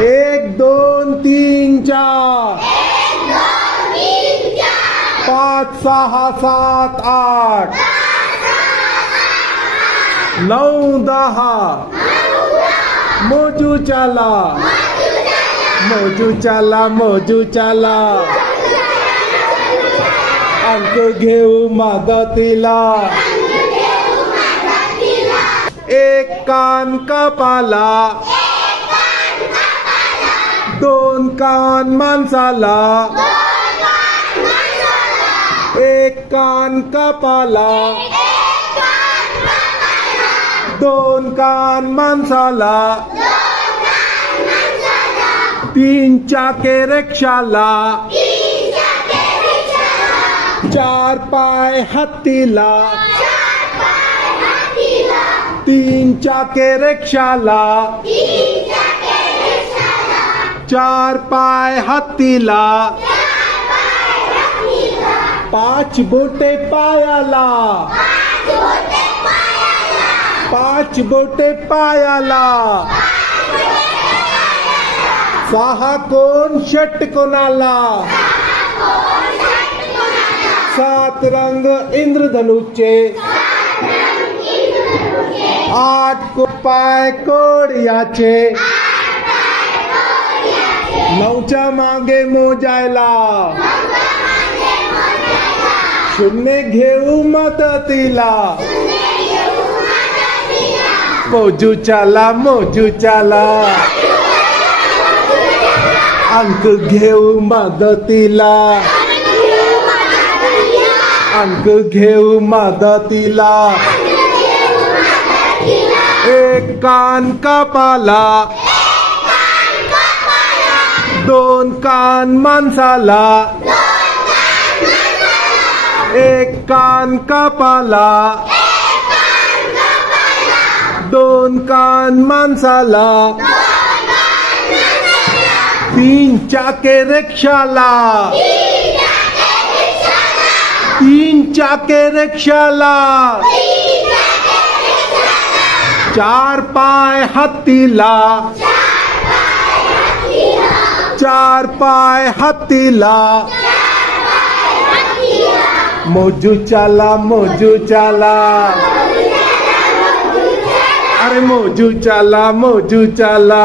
1 2 3 4 5 6 7 8 9 10 मोजू चला मोजू चला मोजू चला अंक घेऊ मदतीला एक कान कापाला 2 कान माणसाला एक कान कापाला 2 कान माणसाला 3 चाके रिक्षाला 4 पाय हत्तीला 3 चाके रिक्षाला 4 पाय हत्तीला 5 बोटे पायाला 5 बोटे पायाला 6 कोण षटकोनाला 7 रंग इंद्रधनुचे 8 पाय कोड्याचे 9च्या मागे मोजायला 0 घेऊ मदतीला मोजू चला मोजू चला अंक घेऊ मदतीला अंक घेऊ मदतीला एक कान कापाला 2 कान माणसाला एक कान कापाला 2 कान माणसाला 3 चाके रिक्षाला 3 चाके रिक्षाला 4 पाय हत्तीला 4 पाय हत्तीला मोजू चला मोजू चला अरे मोजू चला मोजू चला